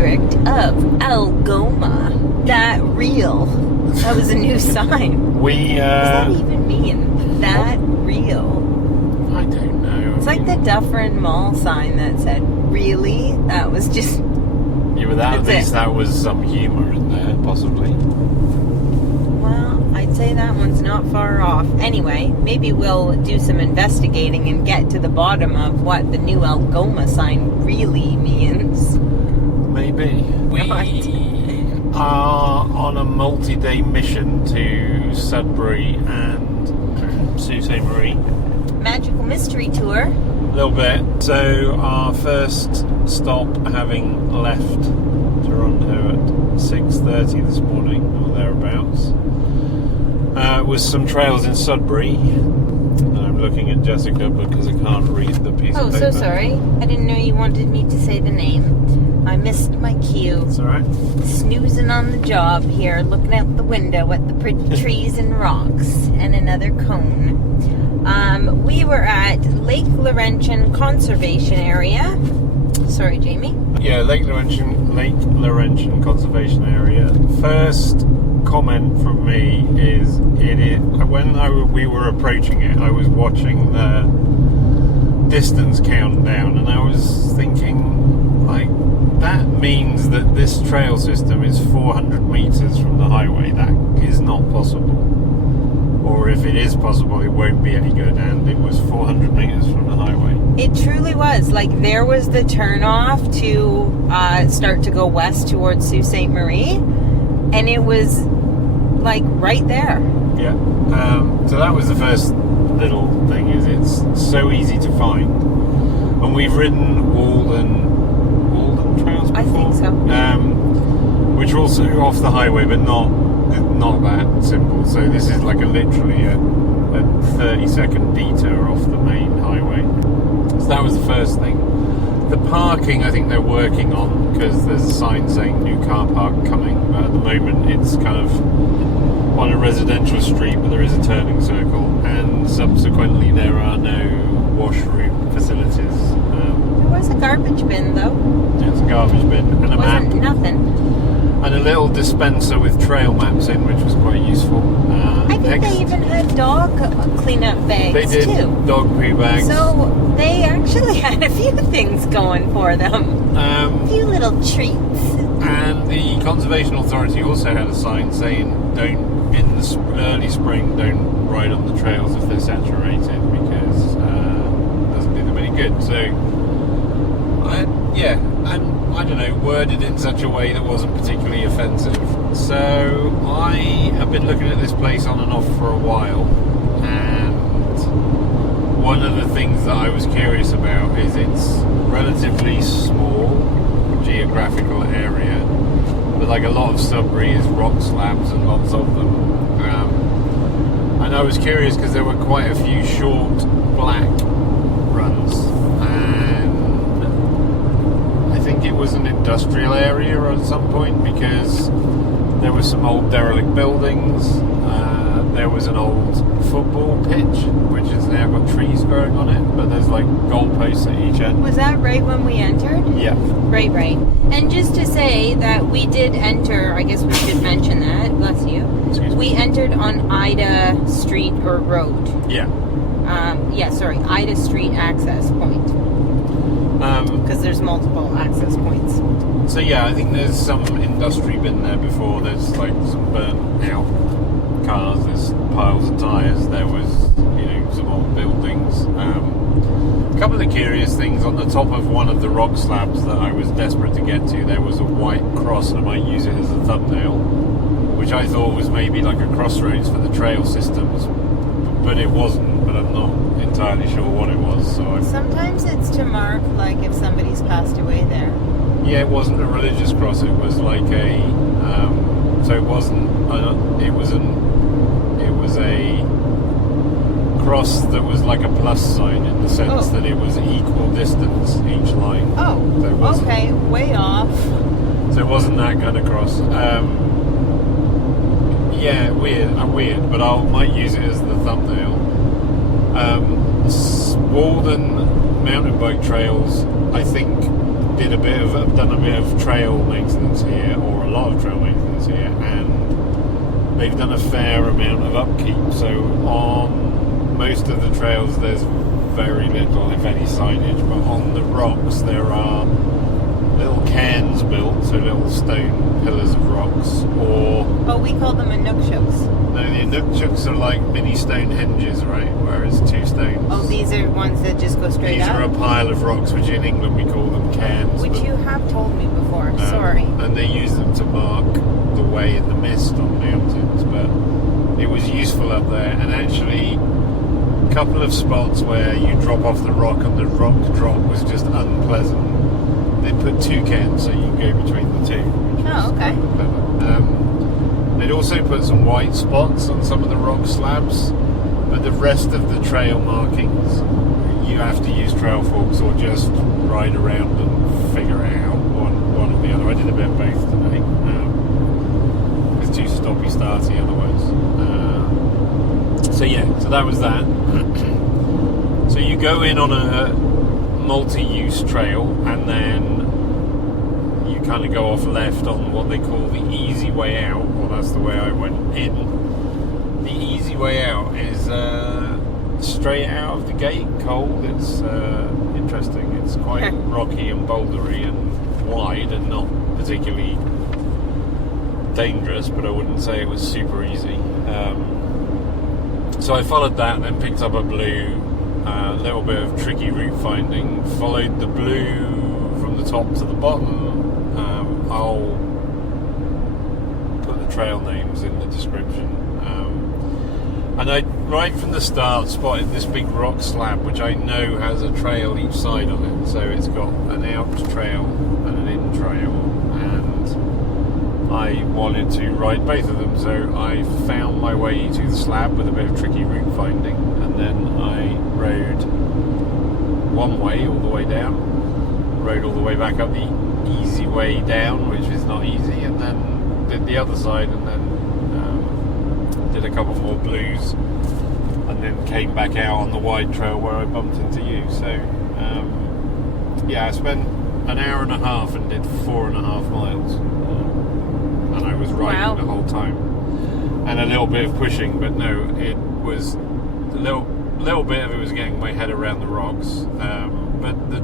district of Algoma. That real. That was a new sign. What does that even mean? That real. I don't know. It's like the Dufferin Mall sign that said, really? That was just... Yeah, but at least that was some humour in there, possibly. Well, I'd say that one's not far off. Anyway, maybe we'll do some investigating and get to the bottom of what the new Algoma sign really means. Maybe. We are on a multi-day mission to Sudbury and Sault Ste. Marie. Magical mystery tour. A little bit. So our first stop, having left Toronto at 6:30 this morning or thereabouts, was some trails in Sudbury. And I'm looking at Jessica because I can't read the piece of paper. Oh, so sorry. I didn't know you wanted me to say the name. I missed my cue. It's alright. Snoozing on the job here, looking out the window at the pretty trees and rocks and another cone. We were at Lake Laurentian Conservation Area. Sorry, Jamie. Yeah, Lake Laurentian Conservation Area. First comment from me is when we were approaching it, I was watching the distance countdown, and I was thinking, like, that means that this trail system is 400 meters from the highway. That is not possible. Or if it is possible, it won't be any good, and it was 400 meters from the highway. It truly was. Like, there was the turnoff to start to go west towards Sault Ste. Marie, and it was, like, right there. Yeah. So that was the first little thing, is it's so easy to find. And we've ridden Walden trails before. I think so. Which are also off the highway, but not that simple. So this is like literally a 30-second detour off the main highway. So that was the first thing. The parking, I think they're working on, because there's a sign saying new car park coming. But at the moment, it's kind of on a residential street, but there is a turning circle, and subsequently there are no washroom facilities. There was a garbage bin, though. Yeah, it's a garbage bin and a map. Wasn't nothing. And a little dispenser with trail maps in, which was quite useful. I think they even had dog cleanup bags, They did, too. dog poo bags. So they actually had a few things going for them. A few little treats. And the Conservation Authority also had a sign saying, in the early spring, don't ride on the trails if they're saturated, because it doesn't do them any good. So, and I don't know, worded in such a way that wasn't particularly offensive. So I have been looking at this place on and off for a while, and one of the things that I was curious about is it's relatively small geographical area, but like a lot of Sudbury is rock slabs and lots of them. And I was curious because there were quite a few short black runs, and I think it was an industrial area at some point, because there were some old derelict buildings. There was an old football pitch, which has now got trees growing on it, but there's like goalposts at each end. Was that right when we entered? Yeah. Right. And just to say that we did enter, I guess we should mention that, bless you. Excuse me. We entered on Ida Street or Road. Yeah. Ida Street access point. Because there's multiple access points. So yeah, I think there's some industry been there before. There's like some burnt out cars, there's piles of tyres, there was, some old buildings. A couple of curious things. On the top of one of the rock slabs that I was desperate to get to, there was a white cross, and I might use it as a thumbnail, which I thought was maybe like a crossroads for the trail systems, but it wasn't, but I'm not entirely sure what it was. Sometimes it's to mark, like, if somebody's passed away there. Yeah, it wasn't a religious cross, it was like a, so it wasn't, it was a cross that was like a plus sign, in the sense that it was equal distance each line. Oh, so okay, way off. So it wasn't that kind of cross. Yeah, weird, but I might use it as the thumbnail. Walden mountain bike trails, I think done a bit of trail maintenance here, or a lot of trail maintenance here, and they've done a fair amount of upkeep. So on most of the trails there's very little, if any, signage, but on the rocks there are little cairns built, so little stone pillars of rocks, or... Oh, we call them inuksuks. No, the inuksuks are like mini stone henges, right, where it's two stones. Oh, these are ones that just go straight These up? are a pile of rocks, which in England we call them cairns. Which you have told me before, sorry. And they use them to mark the way in the mist on mountains, but it was useful up there, and actually a couple of spots where you drop off the rock and the rock drop was just unpleasant. They put two cairns so you can go between the two. Oh, okay. They'd also put some white spots on some of the rock slabs, but the rest of the trail markings you have to use trail forks or just ride around and figure it out, one or the other. I did a bit of both today. It's too stoppy starty otherwise. So that was that. So you go in on a multi-use trail, and then you kind of go off left on what they call the easy way out, or that's the way I went in. The easy way out is straight out of the gate, cold. It's interesting. It's quite rocky and bouldery and wide and not particularly dangerous, but I wouldn't say it was super easy. So I followed that and then picked up a blue, a little bit of tricky route finding, followed the blue from the top to the bottom. I'll put the trail names in the description. And I, right from the start, spotted this big rock slab, which I know has a trail each side of it. So it's got an out trail and an in trail, and I wanted to ride both of them. So I found my way to the slab with a bit of tricky route finding, and then I rode one way all the way down, rode all the way back up the easy way down, which is not easy, and then did the other side, and then did a couple more blues, and then came back out on the wide trail where I bumped into you. So I spent an hour and a half and did 4.5 miles, and I was riding the whole time, and a little bit of pushing, but no, it was a little bit of it was getting my head around the rocks, but the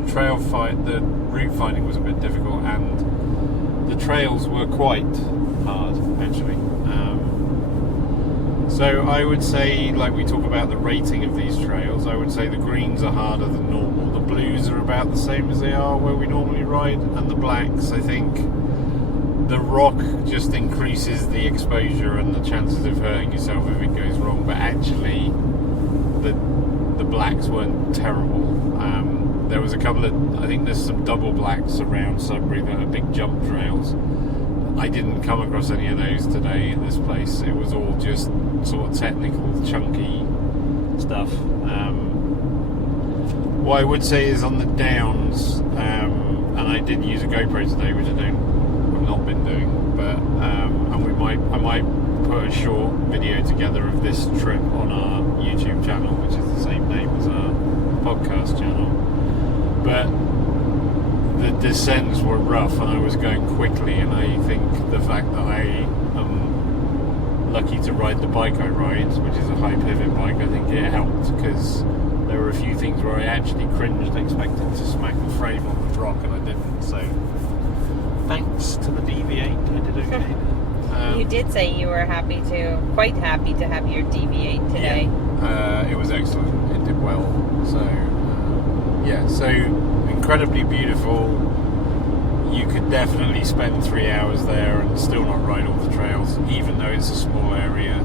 route finding was a bit difficult, and the trails were quite hard actually. So I would say, like we talk about the rating of these trails, I would say the greens are harder than normal, the blues are about the same as they are where we normally ride, and the blacks, I think the rock just increases the exposure and the chances of hurting yourself if it goes wrong, but actually the blacks weren't terrible. There was a couple of, I think there's some double blacks around Sudbury that are big jump trails. I didn't come across any of those today in this place. It was all just sort of technical, chunky stuff. What I would say is on the downs, and I did use a GoPro today, which I've not been doing, but and I might put a short video together of this trip on our YouTube channel, which is the same name as our podcast channel. But the descents were rough and I was going quickly, and I think the fact that I am lucky to ride the bike I ride, which is a high pivot bike, I think it helped, because there were a few things where I actually cringed expecting to smack the frame on the rock and I didn't, so thanks to the DV8 I did okay. You did say you were quite happy to have your DV8 today. Yeah, it was excellent, it did well, so incredibly beautiful. You could definitely spend 3 hours there and still not ride all the trails, even though it's a small area.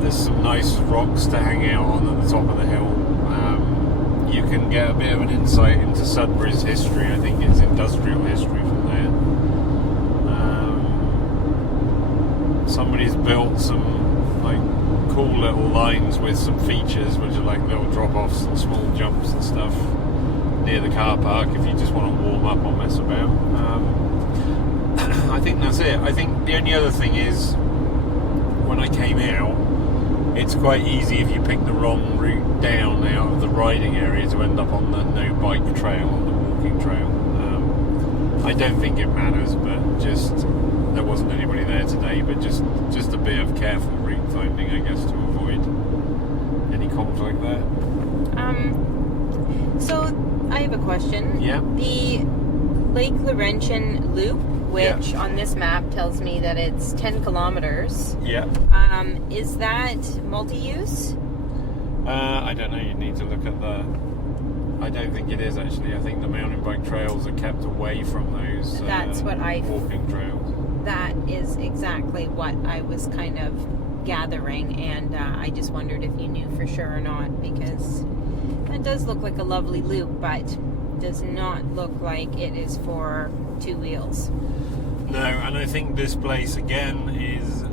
There's some nice rocks to hang out on at the top of the hill. You can get a bit of an insight into Sudbury's history. I think it's industrial history from there. Somebody's built some cool little lines with some features, which are like little drop-offs and small jumps and stuff near the car park if you just want to warm up or mess about. I think that's it. I think the only other thing is, when I came out, it's quite easy if you pick the wrong route down out of the riding area to end up on the no bike trail, on the walking trail. I don't think it matters, but just there wasn't anybody there today. But just a bit of careful route finding, I guess, to avoid any conflict there. So I have a question. Yeah. The Lake Laurentian Loop, which on this map tells me that it's 10 kilometers. Yeah. Is that multi-use? I don't know. You need to look at the. I don't think it is actually. I think the mountain bike trails are kept away from those. That's what I. Walking trails. That is exactly what I was kind of gathering, and I just wondered if you knew for sure or not, because that does look like a lovely loop, but does not look like it is for two wheels. No, and I think this place again is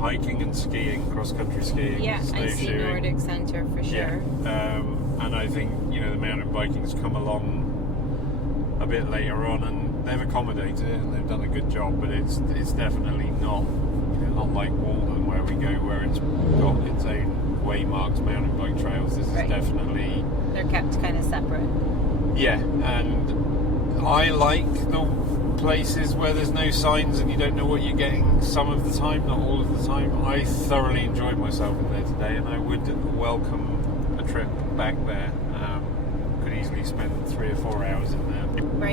hiking and skiing, cross-country skiing. Yeah, I see Nordic Centre for sure. Yeah, and I think the mountain biking's come along a bit later on, and they've accommodated it and they've done a good job. But it's definitely not like Walden where we go, where it's got its own waymarked mountain bike trails. This is definitely they're kept kind of separate. Yeah, and I like the places where there's no signs and you don't know what you're getting some of the time, not all of the time. I thoroughly enjoyed myself in there today, and I would welcome a trip back there. Could easily spend 3 or 4 hours in there.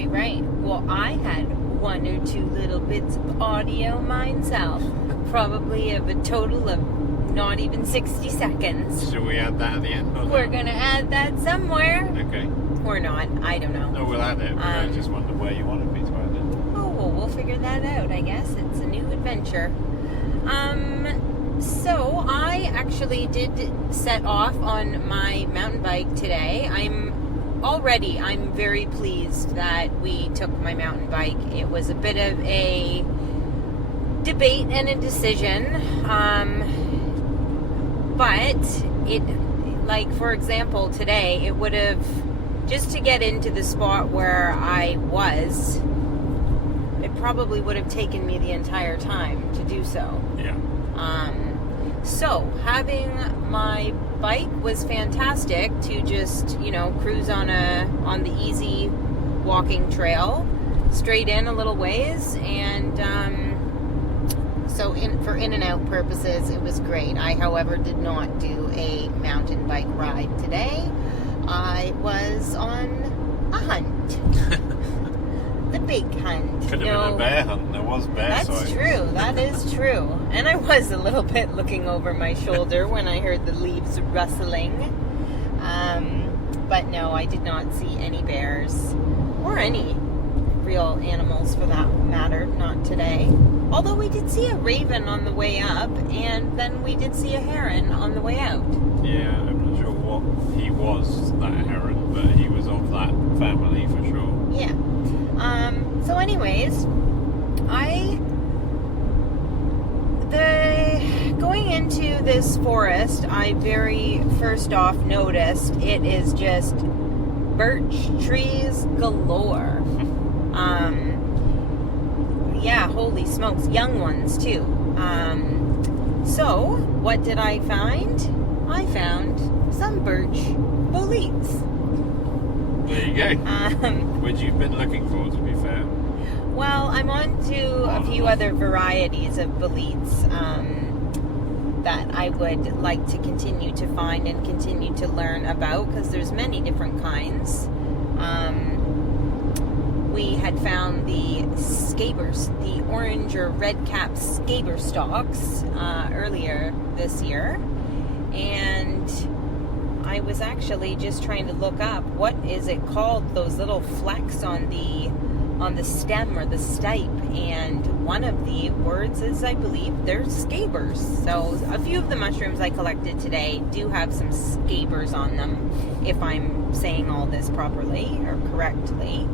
Right. Well, I had 1 or 2 little bits of audio myself, probably of a total of not even 60 seconds. Should we add that at the end? We're going to add that somewhere. Okay. Or not, I don't know. No, we'll add it, but I just wondered where you wanted me to add it. Oh, well, we'll figure that out, I guess. It's a new adventure. So I actually did set off on my mountain bike today. I'm very pleased that we took my mountain bike. It was a bit of a debate and a decision. But like, for example, today, it would have, just to get into the spot where I was, it probably would have taken me the entire time to do so. Yeah. So having my bike was fantastic to just, cruise on the easy walking trail, straight in a little ways, and so for in and out purposes, it was great. I, however, did not do a mountain bike ride today. I was on a hunt. The big hunt. Could have been a bear hunt. There was bear signs. That's true. That is true. And I was a little bit looking over my shoulder when I heard the leaves rustling. But no, I did not see any bears or any real animals for that matter. Not today. Although we did see a raven on the way up, and then we did see a heron on the way out. Yeah, I'm not sure what he was, that heron, but he was of that family for sure. Yeah. So anyways, going into this forest, I very first off noticed it is just birch trees galore. Yeah, holy smokes, young ones too. So what did I find? I found some birch boletes. There you go. Which you've been looking for, to be fair. Well, I'm on to a few other varieties of boletes that I would like to continue to find and continue to learn about, because there's many different kinds. We had found the scabers, the orange or red cap scaber stalks earlier this year, and I was actually just trying to look up, what is it called, those little flecks on the stem or the stipe, and one of the words is, I believe, they're scabers. So a few of the mushrooms I collected today do have some scabers on them, if I'm saying all this properly or correctly.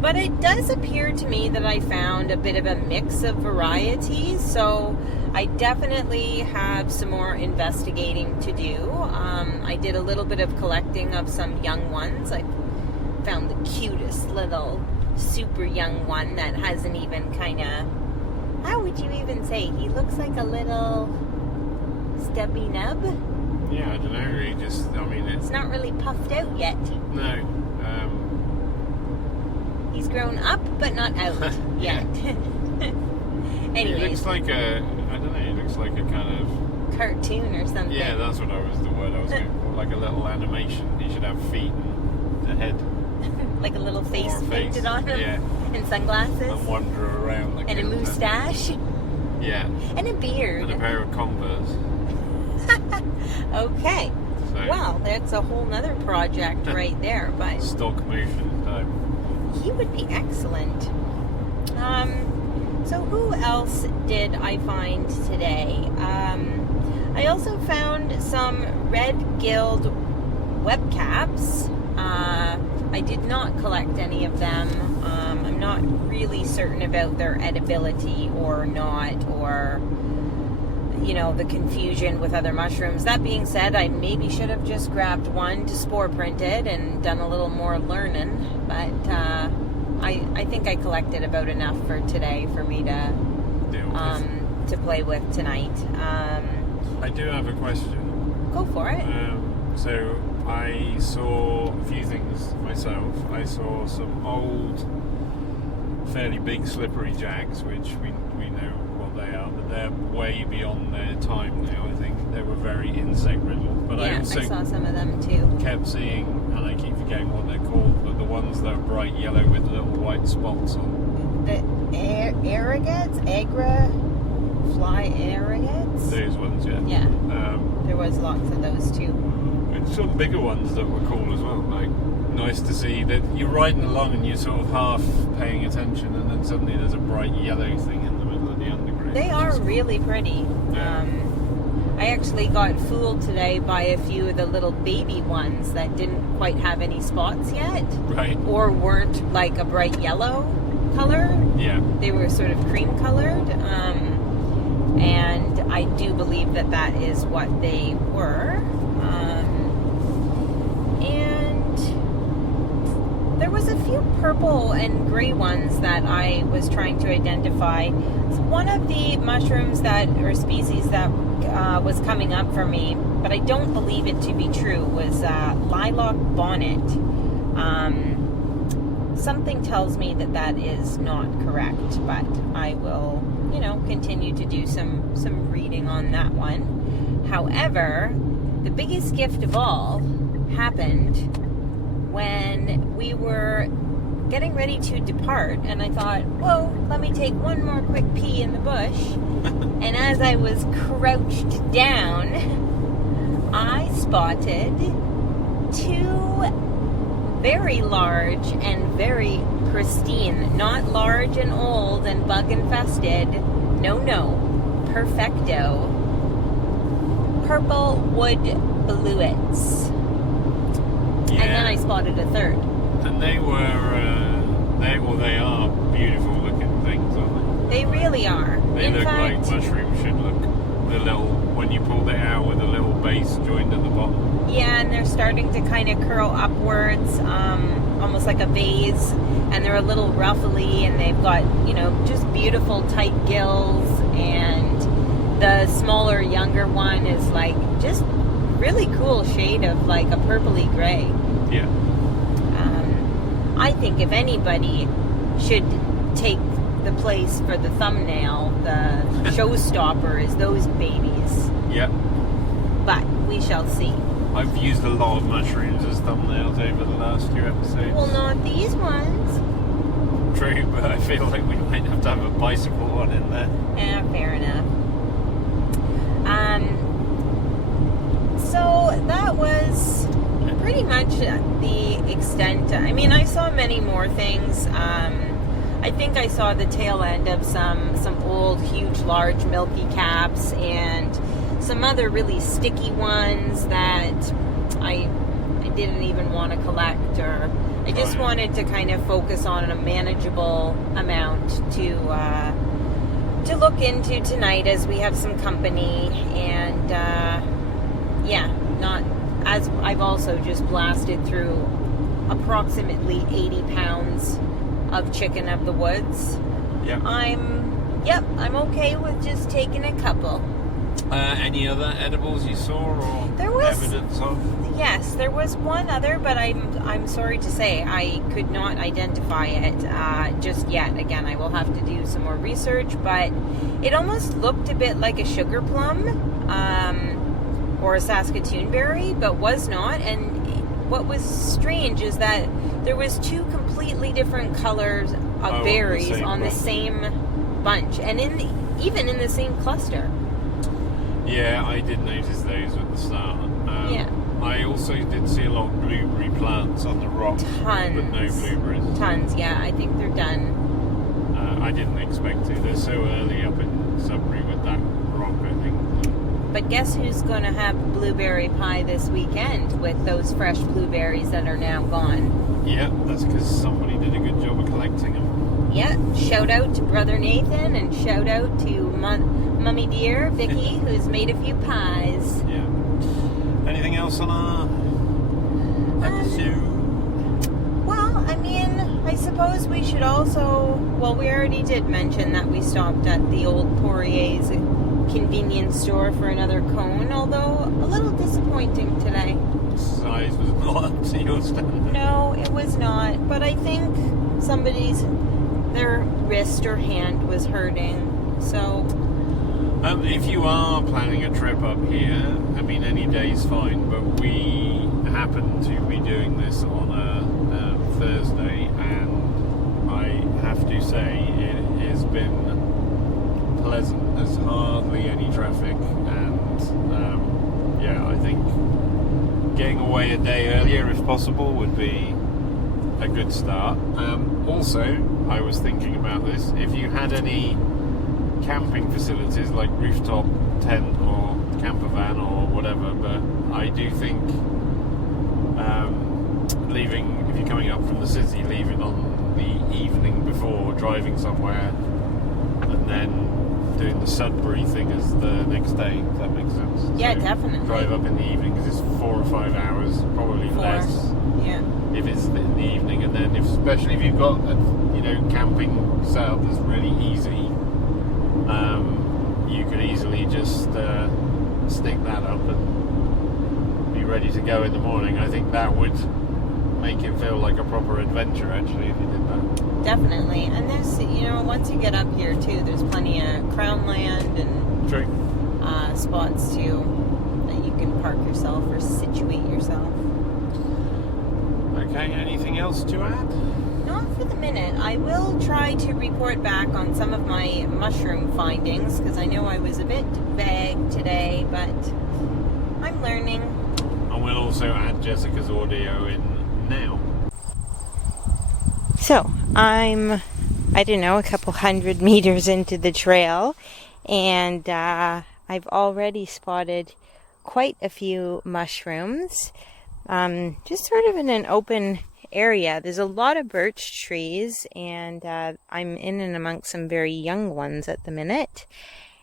But it does appear to me that I found a bit of a mix of varieties, so I definitely have some more investigating to do. I did a little bit of collecting of some young ones. I found the cutest little super young one that hasn't even kind of, how would you even say, he looks like a little stubby nub. Yeah, I don't know, it's not really puffed out yet. No. grown up, but not out yet. Anyways. It looks like I don't know, it looks like a kind of... cartoon or something. Yeah, that's the word I was going for. Like a little animation. He should have feet and a head. Like a little face Or a face, painted on him. yeah. And sunglasses. And wander around like And a moustache. Yeah. And a beard. And a pair of Converse. Okay. So, Well, that's a whole nother project right there, but stock motion type. he would be excellent. So who else did I find today? I also found some red-gilled webcaps. I did not collect any of them. I'm not really certain about their edibility or not, or the confusion with other mushrooms. That being said, I maybe should have just grabbed one to spore printed and done a little more learning, but I think I collected about enough for today for me to play with tonight. I do have a question. Go for it. So I saw a few things myself. I saw some old, fairly big slippery jacks, which we know what they are, but they're way beyond their time now. I think they were very insect riddled. But I also saw some of them too. kept seeing, and I keep forgetting what they're called, but the ones that are bright yellow with little white spots on. The arrogates, fly arrogates. Those ones, yeah. Yeah. There was lots of those too. And some bigger ones that were cool as well. Like, nice to see that you're riding along and you're sort of half paying attention, and then suddenly there's a bright yellow thing in the middle of the undergrowth. They are really pretty. Yeah. I actually got fooled today by a few of the little baby ones that didn't quite have any spots yet, Right. or weren't like a bright yellow color. Yeah. They were sort of cream colored, and I do believe that is what they were. And there was a few purple and gray ones that I was trying to identify. So one of the mushrooms or species that was coming up for me, but I don't believe it to be true, was lilac bonnet. Something tells me that is not correct, but I will, continue to do some reading on that one. However, the biggest gift of all happened when we were getting ready to depart, and I thought, whoa, let me take one more quick pee in the bush. And as I was crouched down, I spotted two very large and very pristine, not large and old and bug infested, no, perfecto, purple wood bluets. Yeah. And then I spotted a third. And they are beautiful looking things, aren't they? They really are. They In look fact, like mushrooms should look. When you pulled it out with a little base joined at the bottom. yeah, and they're starting to kind of curl upwards, almost like a vase, and they're a little ruffly, and they've got, just beautiful tight gills, and the smaller, younger one is like just really cool shade of like a purpley gray. Yeah. I think if anybody should take the place for the thumbnail, the showstopper is those babies. Yeah. But we shall see. I've used a lot of mushrooms as thumbnails over the last few episodes. Well, not these ones. True, but I feel like we might have to have a bicycle one in there. Yeah, fair enough. So that was pretty much the extent. I mean, I saw many more things. I think I saw the tail end of some old, huge, large, milky caps, and some other really sticky ones that I didn't even want to collect, or I just wanted to kind of focus on a manageable amount to look into tonight as we have some company, and not as I've also just blasted through approximately 80 pounds of chicken of the woods. Yeah. I'm okay with just taking a couple. Any other edibles you saw or There was- evidence of? Yes, there was one other, but I'm sorry to say I could not identify it just yet. Again, I will have to do some more research, but it almost looked a bit like a sugar plum or a Saskatoon berry, but was not. And what was strange is that there was two completely different colors of berries on the same bunch, and even in the same cluster. Yeah, I did notice those at the start. Yeah. I also did see a lot of blueberry plants on the rock, Tons. but no blueberries. Tons, yeah. I think they're done. I didn't expect to. They're so early up in Sudbury with that rock, I think. But guess who's going to have blueberry pie this weekend with those fresh blueberries that are now gone? Yeah, that's because somebody did a good job of collecting them. Yeah, shout out to Brother Nathan and shout out to Mummy dear Vicky, who's made a few pies. Yeah. Anything else on our episode? Well, I mean, I suppose we should also, well, we already did mention that we stopped at the old Poirier's convenience store for another cone, although a little disappointing today. Size was not up to your standard. No, it was not, but I think their wrist or hand was hurting, so... If you are planning a trip up here, I mean, any day's fine, but we happen to be doing this on a Thursday, and I have to say it has been pleasant. There's hardly any traffic, and yeah, I think getting away a day earlier, if possible, would be a good start. Also, I was thinking about this, if you had any camping facilities like rooftop tent or camper van or whatever, but I do think leaving, if you're coming up from the city, leaving on the evening before, driving somewhere and then doing the Sudbury thing as the next day, if that makes sense. Yeah, So definitely. drive up in the evening because it's 4 or 5 hours, probably 4. less Yeah. if it's in the evening, and then especially if you've got a camping setup that's really easy, you could easily just stick that up and be ready to go in the morning. I think that would make it feel like a proper adventure, actually, if you did that. Definitely. And there's, once you get up here, too, there's plenty of crown land and True. spots, too, that you can park yourself or situate yourself. Okay, anything else to add? Not for the minute. I will try to report back on some of my mushroom findings, because I know I was a bit vague today, but I'm learning. And we'll also add Jessica's audio in now. So, I'm, I don't know, a couple hundred meters into the trail, and I've already spotted quite a few mushrooms, just sort of in an open area. There's a lot of birch trees, and I'm in and amongst some very young ones at the minute,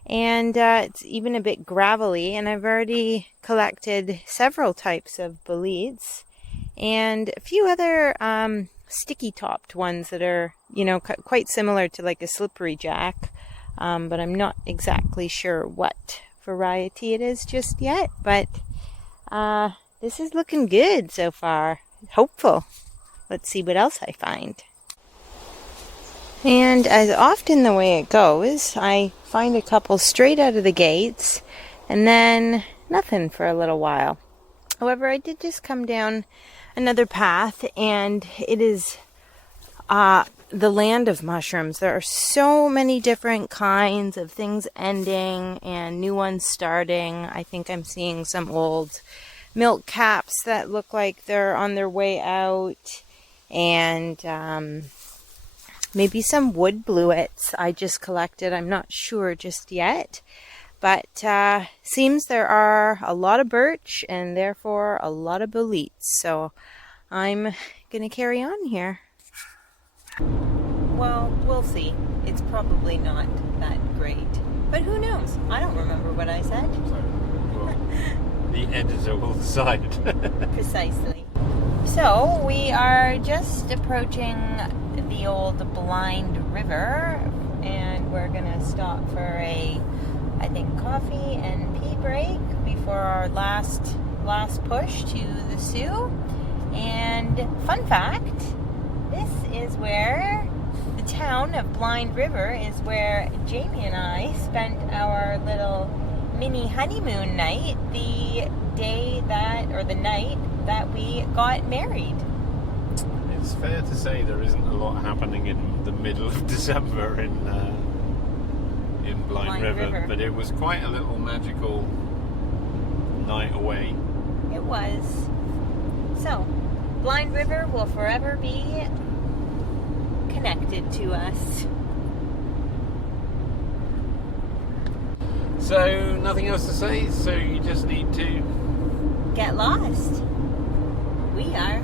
and it's even a bit gravelly, and I've already collected several types of boletes and a few other sticky topped ones that are quite similar to like a slippery jack, but I'm not exactly sure what variety it is just yet, but this is looking good so far. Hopeful. Let's see what else I find. And as often the way it goes, I find a couple straight out of the gates and then nothing for a little while. However, I did just come down another path, and it is the land of mushrooms. There are so many different kinds of things ending and new ones starting. I think I'm seeing some old milk caps that look like they're on their way out, and maybe some wood bluets I just collected. I'm not sure just yet, but seems there are a lot of birch and therefore a lot of boletes, so I'm gonna carry on here. Well, we'll see. It's probably not that great, but who knows? I don't remember what I said. The editor will decide. Precisely. So we are just approaching the old Blind River, and we're gonna stop for a I think, coffee and pee break before our last push to the Sioux. And fun fact, this is where the town of Blind River is where Jamie and I spent our little mini honeymoon night the night that we got married. It's fair to say there isn't a lot happening in the middle of December in Blind River, but it was quite a little magical night away. It was. So, Blind River will forever be connected to us. So, nothing else to say, so you just need to Get lost. We are.